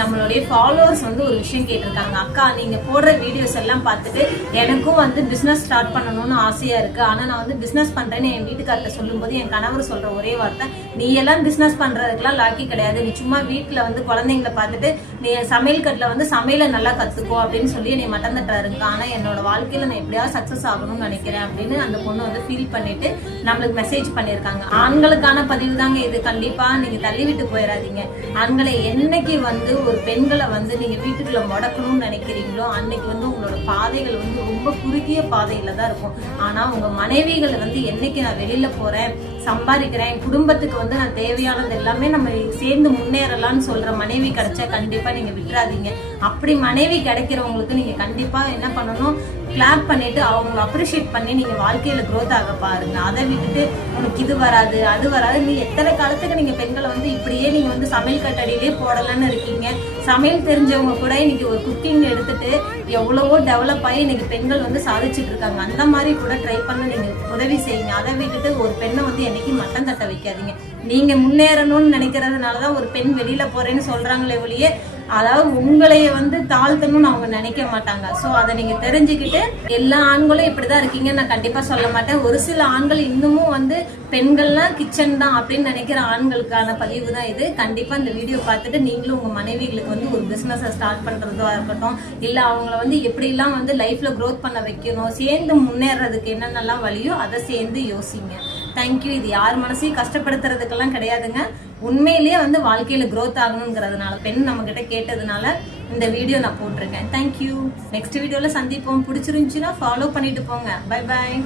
நம்மளுடைய ஃபாலோவர்ஸ் வந்து ஒரு விஷயம் கேட்டிருக்காங்க, அக்கா நீங்க போடுற வீடியோஸ் எல்லாம் பார்த்துட்டு எனக்கும் வந்து பிசினஸ் ஸ்டார்ட் பண்ணணும்னு ஆசையா இருக்கு. ஆனா நான் வந்து பிசினஸ் பண்றேன்னு என் வீட்டுக்கார்ட்ட சொல்லும்போது என் கணவர் சொல்ற ஒரே வார்த்தை, நீ எல்லாம் பிசினஸ் பண்றதுக்கெல்லாம் லாக்கி கிடையாது, நீ சும்மா வீட்டுல வந்து குழந்தைங்களை பார்த்துட்டு நீ சமையல் கட்டுல வந்து சமையலை நல்லா கத்துக்கோ அப்படின்னு சொல்லி என்னை மட்டம் தட்டுறாருங்க. ஆனா என்னோட வாழ்க்கையில நான் எப்படியாவது சக்சஸ் ஆகணும்னு நினைக்கிறேன் அப்படின்னு அந்த பொண்ணு வந்து ஃபீல் பண்ணிட்டு நம்மளுக்கு மெசேஜ் பண்ணிருக்காங்க. ஆண்களுக்கான பதிவு தாங்க இது, கண்டிப்பா நீங்க தள்ளி விட்டு போயிடாதீங்க. ஆண்களை என்னைக்கு வந்து ஒரு பெண்களை வந்து நீங்க வீட்டுக்குள்ள முடக்கணும்னு நினைக்கிறீங்களோ அன்னைக்கு வந்து உங்களோட பாதைகள் வந்து ரொம்ப குறுகிய பாதையில தான் இருக்கும். ஆனா உங்க மனைவிகளை வந்து என்னைக்கு நான் வெளியில போறேன், சம்பாதிக்கிறேன், குடும்பத்துக்கு வந்து நான் தேவையானது எல்லாமே நம்ம சேர்ந்து முன்னேறலாம்னு சொல்ற மனைவி கிடைச்சா கண்டிப்பா நீங்க விட்டுறாதீங்க. அப்படி மனைவி கிடைக்கிறவங்களுக்கு நீங்க கண்டிப்பா என்ன பண்ணணும், கிளாப் பண்ணிட்டு அவங்களை அப்ரிஷியேட் பண்ணி நீங்க வாழ்க்கையில க்ரோத் ஆக பாருங்க. அதை விட்டுட்டு உனக்கு இது வராது அது வராது, நீ எத்தனை காலத்துக்கு நீங்க பெண்களை வந்து இப்படியே நீங்க வந்து சமையல் கட்டடியிலே போடலான்னு இருக்கீங்க. சமையல் தெரிஞ்சவங்க கூட இன்னைக்கு ஒரு குக்கிங் எடுத்துட்டு எவ்வளவோ டெவலப் ஆகி இன்னைக்கு பெண்கள் வந்து சாதிச்சுட்டு இருக்காங்க. அந்த மாதிரி கூட ட்ரை பண்ண நீங்க உதவி செய்யுங்க. அதை விட்டுட்டு ஒரு பெண்ணை வந்து என்னைக்கு மட்டம் தட்ட வைக்காதீங்க. நீங்க முன்னேறணும்னு நினைக்கிறதுனாலதான் ஒரு பெண் வெளியில போறேன்னு சொல்றாங்களே ஒழிய அதாவது உங்களைய வந்து தாழ்த்தணும்னு அவங்க நினைக்க மாட்டாங்க. சோ அதை நீங்க தெரிஞ்சுக்கிட்டு எல்லா ஆண்களும் இப்படிதான் இருக்கீங்கன்னு நான் கண்டிப்பா சொல்ல மாட்டேன். ஒரு சில ஆண்கள் இன்னமும் வந்து பெண்கள்லாம் கிச்சன் தான் அப்படின்னு நினைக்கிற ஆண்களுக்கான பதிவு தான் இது. கண்டிப்பா இந்த வீடியோ பார்த்துட்டு நீங்களும் உங்க மனைவிகளுக்கு வந்து ஒரு பிசினஸ் ஸ்டார்ட் பண்றதா இருக்கட்டும், இல்ல அவங்கள வந்து எப்படிலாம் வந்து லைஃப்ல க்ரோத் பண்ண வைக்கணும், சேர்ந்து முன்னேறதுக்கு என்னென்னலாம் வழியோ அதை சேர்ந்து யோசிங்க. தேங்க்யூ. இது யார் மனசையும் கஷ்டப்படுத்துறதுக்கெல்லாம் கிடையாதுங்க. உண்மையிலேயே வந்து வாழ்க்கையில க்ரோத் ஆகணுங்கிறதுனால பெண் நம்ம கிட்ட கேட்டதுனால இந்த வீடியோ நான் போட்டிருக்கேன். தேங்க்யூ. நெக்ஸ்ட் வீடியோல சந்திப்போம். பிடிச்சிருந்துச்சுன்னா ஃபாலோ பண்ணிட்டு போங்க. Bye bye.